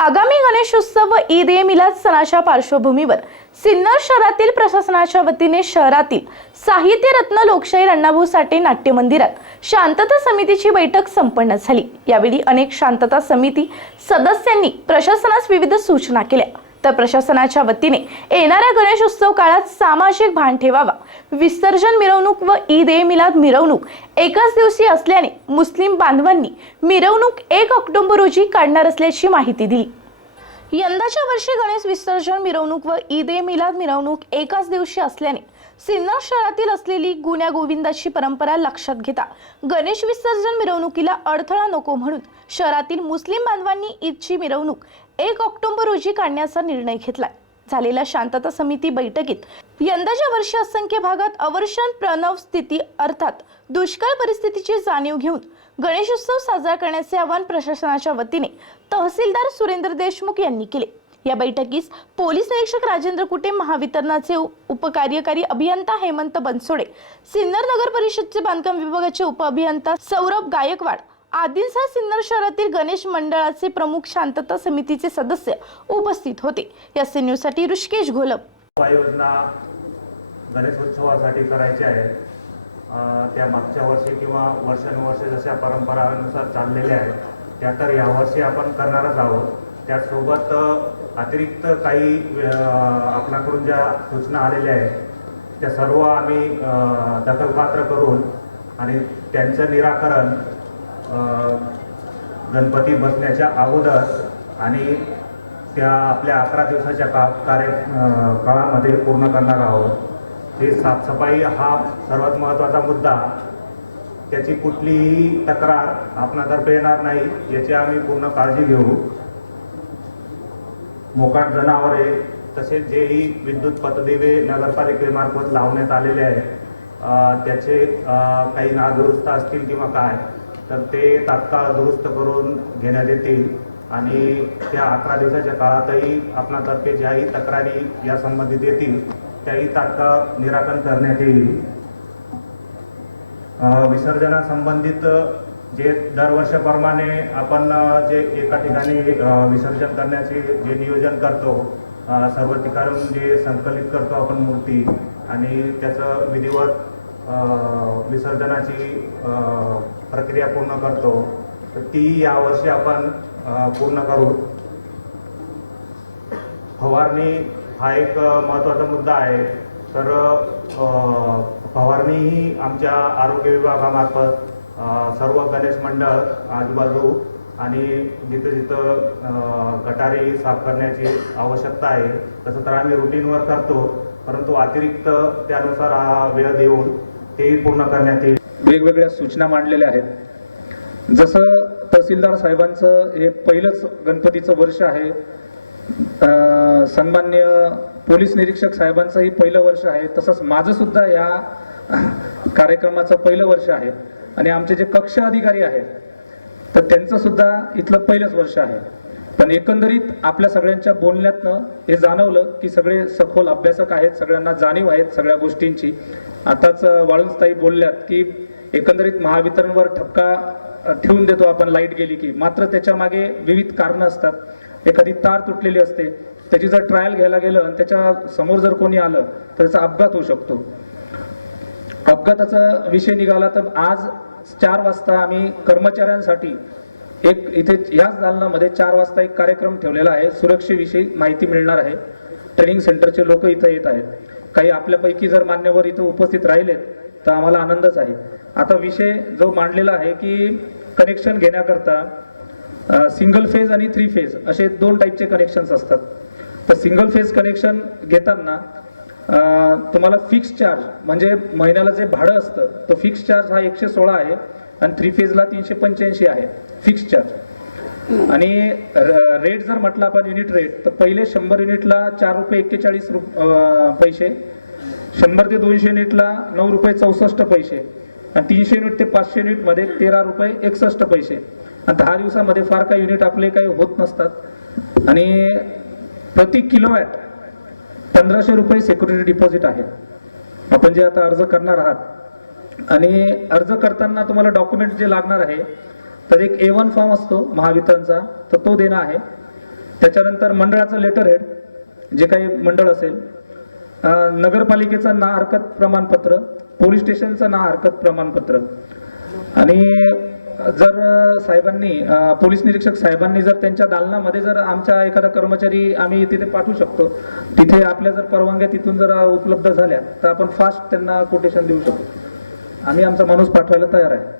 आगामी गणेशोत्सव व ईद ए मिलाद सणाच्या पार्श्वभूमीवर सिन्नर शहरातील प्रशासनाच्या वतीने शहरातील साहित्य रत्न लोकशाही अण्णाभाऊ साठे नाट्य मंदिरात शांतता समितीची बैठक संपन्न झाली. यावेळी अनेक शांतता समिती सदस्यांनी प्रशासनास विविध सूचना केल्या. तर प्रशासनाच्या वतीने येणाऱ्या गणेशोत्सव काळात सामाजिक भान ठेवावा. विसर्जन मिरवणूक व ईद ए मिलाद मिरवणूक एकाच दिवशी असल्याने मुस्लिम बांधवांनी मिरवणूक एक ऑक्टोबर रोजी काढणार असल्याची माहिती दिली. यंदाच्या वर्षी गणेश विसर्जन मिरवणूक व ईद ए मिलाद मिरवणूक एकाच दिवशी असल्याने सिन्नर शहरातील असलेली गुण्या गोविंदाची परंपरा लक्षात घेता गणेश विसर्जन मिरवणुकीला अडथळा नको म्हणून शहरातील मुस्लिम बांधवांनी ईदची मिरवणूक एक ऑक्टोबर रोजी काढण्याचा निर्णय घेतला. झालेल्या शांतता समिती बैठकीत यंदाच्या वर्षी असंख्य भागात अवर्षण प्रणव स्थिती अर्थात दुष्काळ परिस्थितीची जाणीव घेऊन गणेशोत्सव साजरा करण्याचे आवाहन प्रशासनाच्या वतीने तहसीलदार सुरेंद्र देशमुख यांनी केले. या बैठकीस पोलीस निरीक्षक राजेंद्र कुटे महावितरणाचे उपकार्यकारी अभियंता हेमंत बनसोडे सिन्नर नगर परिषदचे बांधकाम विभागाचे उपअभियंता सौरभ गायकवाड आदींसह सिन्नर शहरातील गणेश मंडळाचे प्रमुख शांतता समितीचे सदस्य उपस्थित होते. या न्यूजसाठी ऋषिकेश घोलप. उपाययोजना गणेशोत्सवासाठी करायच्या आहेत. त्या मागच्या वर्षी किंवा वर्षानुवर्षे जशा परंपरानुसार चाललेल्या आहेत त्या तर यावर्षी आपण करणारच आहोत. त्यासोबत अतिरिक्त काही आपणाकडून आपल्याकडून ज्या सूचना आलेल्या आहेत त्या सर्व आम्ही दखलपात्र करून आणि त्यांचं निराकरण गणपती बसण्याच्या अगोदर आणि त्या आपल्या अकरा दिवसाच्या का कार्य काळामध्ये पूर्ण करणार आहोत. ही साफसफाई हा सर्वात महत्त्वाचा मुद्दा. त्याची कुठलीही तक्रार आपणातर्फे येणार नाही याची आम्ही पूर्ण काळजी घेऊ. मोकाट जनावरे तसेच जेही विद्युत पतदिवे नगरपालिकेमार्फत लावण्यात आलेले आहेत त्याचे काही नादुरुस्त असतील किंवा काय तर ते तात्काळ दुरुस्त करून घेण्यात येतील. आणि त्या अकरा दिवसाच्या काळातही आपणातर्फे ज्याही तक्रारी या संबंधित येतील त्याही तात्काळ निराकरण करण्यात येईल. विसर्जनासंबंधित जे दरवर्षाप्रमाणे आपण जे एका ठिकाणी विसर्जन करण्याचे जे नियोजन करतो सर्व ठिकाणून जे संकलित करतो आपण मूर्ती आणि त्याचं विधिवत विसर्जनाची प्रक्रिया पूर्ण करतो तर ती यावर्षी आपण पूर्ण करू. फवारणी हा एक महत्त्वाचा मुद्दा आहे. तर फवारणी ही आमच्या आरोग्य विभागामार्फत सर्व गणेश मंडळ आजूबाजू आणि जिथं जिथं गटारी साफ करण्याची आवश्यकता आहे तसं तर आम्ही रुटीनवर करतो. परंतु अतिरिक्त त्यानुसार हा वेळ देऊन तेही पूर्ण करण्यात येईल. वेगवेगळ्या सूचना मांडलेल्या आहेत. जसं तहसीलदार साहेबांचं हे पहिलंच गणपतीचं वर्ष आहे. सन्मान्य पोलीस निरीक्षक साहेबांचंही पहिलं वर्ष आहे. तसंच माझं सुद्धा या कार्यक्रमाचं पहिलं वर्ष आहे. आणि आमचे जे कक्ष अधिकारी आहेत तर त्यांचं सुद्धा इथलं पहिलंच वर्ष आहे. पण एकंदरीत आपल्या सगळ्यांच्या बोलण्यातनं हे जाणवलं की सगळे सखोल अभ्यासक आहेत सगळ्यांना जाणीव आहेत सगळ्या गोष्टींची. आताच वाळुंजताई बोलल्यात की एकंदरीत महावितरणवर ठपका ठेवून देतो आपण लाइट गेली की. मात्र त्याच्यामागे विविध कारणं असतात. एखादी तार तुटलेली असते. त्याची जर ट्रायल घ्यायला गेलं आणि त्याच्यासमोर जर कोणी आलं तर त्याचा अपघात होऊ शकतो. अपघाताचा विषय निघाला तर आज चार वाजता आम्ही कर्मचाऱ्यांसाठी एक इथे याच दालनामध्ये चार वाजता एक कार्यक्रम ठेवलेला आहे. सुरक्षेविषयी माहिती मिळणार आहे. ट्रेनिंग सेंटरचे लोक इथं येत आहेत. काही आपल्यापैकी जर मान्यवर इथं उपस्थित राहिलेत तर आम्हाला आनंदच आहे. आता विषय जो मांडलेला आहे की कनेक्शन घेण्याकरता सिंगल फेज आणि थ्री फेज असे दोन टाईपचे कनेक्शन्स असतात. तर सिंगल फेज कनेक्शन घेताना तुम्हाला फिक्स चार्ज म्हणजे महिन्याला जे भाडं असतं तो फिक्स चार्ज हा एकशे सोळा आहे आणि थ्री फेजला तीनशे पंच्याऐंशी आहे फिक्स चार्ज आणि रेट जर म्हटलं आपण युनिट रेट तर पहिले शंभर युनिटला चार रुपये एक्केचाळीस रुप पैसे शंभर ते दोनशे युनिटला नऊ रुपये चौसष्ट पैसे आणि तीनशे युनिट ते पाचशे युनिटमध्ये तेरा रुपये एकसष्ट पैसे. आणि दहा दिवसामध्ये फार काही युनिट आपले काही होत नसतात. आणि प्रति किलोवॅट पंधराशे रुपये सिक्युरिटी डिपॉझिट आहे. आपण जे आता अर्ज करणार आहात. आणि अर्ज करताना तुम्हाला डॉक्युमेंट जे लागणार आहे तर एक ए वन फॉर्म असतो महावितरणचा. तर तो देणं आहे. त्याच्यानंतर मंडळाचं लेटर हेड जे काही मंडळ असेल नगरपालिकेचं ना हरकत प्रमाणपत्र पोलीस स्टेशनचं ना हरकत प्रमाणपत्र. आणि जर साहेबांनी पोलीस निरीक्षक साहेबांनी जर त्यांच्या दालनामध्ये जर आमचा एखादा कर्मचारी आम्ही तिथे पाठवू शकतो तिथे आपल्या जर परवानग्या तिथून जर उपलब्ध झाल्या तर आपण फास्ट त्यांना कोटेशन देऊ शकतो. आम्ही आमचा माणूस पाठवायला तयार आहे.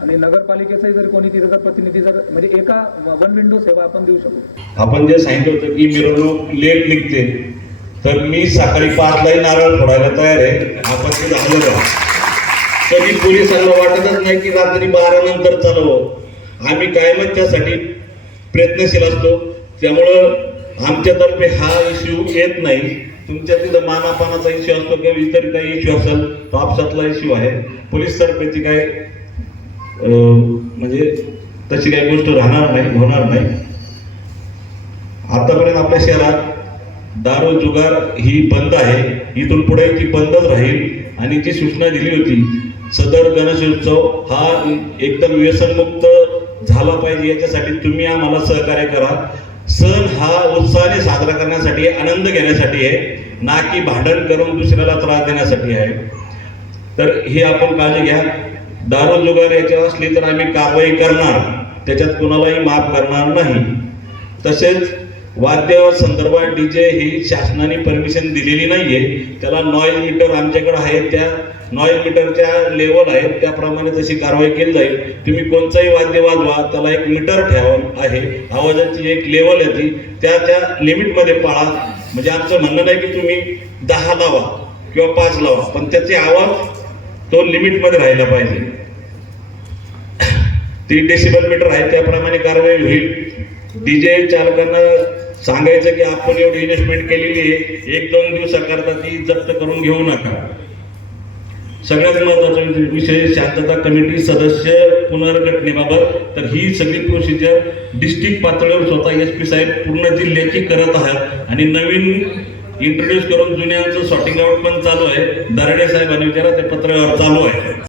आणि नगरपालिकेचाही जर कोणी तिथे जर प्रतिनिधी जर म्हणजे एका वन विंडो सेवा आपण देऊ शकतो आपण जे सांगितलं होतं की मिरवणूक लेट निघते तर मी सकाळी पाचलाही नारळ फोडायला तयार आहे. आपण ते झालं का कधी पोलिसांना वाटतच नाही की रात्री बारा नंतर चालवं. आम्ही कायमच त्यासाठी प्रयत्नशील असतो. त्यामुळं आमच्यातर्फे हा इश्यू येत नाही. तुमच्या तिथं मानापानाचा इश्यू असतो किंवा इतर काही इश्यू असेल तो आपसातला इश्यू आहे. पोलीस तर्फेची काय म्हणजे तशी काही गोष्ट राहणार नाही होणार नाही. आतापर्यंत आपल्या शहरात दारू जुगार ही बंद आहे. इथून पुढे ती बंदच राहील. आणि जी सूचना दिली होती सदर गणेशोत्सव हा एकदम व्यसनमुक्त झाला पाहिजे. याच्यासाठी तुम्ही आम्हाला सहकार्य करा. सण हा उत्साहाने साजरा करण्यासाठी आनंद घेण्यासाठी आहे. ना की भांडण करून दुसऱ्याला त्रास देण्यासाठी आहे. तर ही आपण काळजी घ्या. दारू जुगार याच्यावर असली तर आम्ही कारवाई करणार. त्याच्यात कुणालाही माफ करणार नाही. तसेच वाद्य संदर्भात डी जे ही शासनाने परमिशन दिलेली नाहीये. त्याला नॉईज मीटर आमच्याकडे आहे त्या नॉईज मीटरच्या लेवल आहेत. त्याप्रमाणे तशी कारवाई केली जाईल. तुम्ही कोणताही वाद्य वाजवा त्याला एक मीटर ठेवा आहे. आवाजाची एक लेवल आहे ती. त्या त्या लिमिटमध्ये पाळा. म्हणजे आमचं म्हणणं नाही की तुम्ही दहा लावा किंवा पाच लावा पण त्याचे आवाज तो लिमिटमध्ये राहिला पाहिजे. ती डेसिबल मीटर आहे त्याप्रमाणे कारवाई होईल. डीजे चालकांना सांगायचं की आपण एवढी इन्व्हेस्टमेंट केलेली आहे एक दोन दिवसाकरता ती जप्त करून घेऊ नका. सगळ्यात महत्त्वाचा विषय शांतता कमिटी सदस्य पुनर्गठनेबाबत तर ही सगळी प्रोसिजर डिस्ट्रिक्ट पातळीवर स्वतः एस पी साहेब पूर्ण जिल्ह्याची करत आहात. आणि नवीन इंट्रोड्यूस करून जुन्यांचं सॉर्टिंग आउट पण चालू आहे. दराडे साहेबांनी विचारा ते पत्रव्यवहार चालू आहे.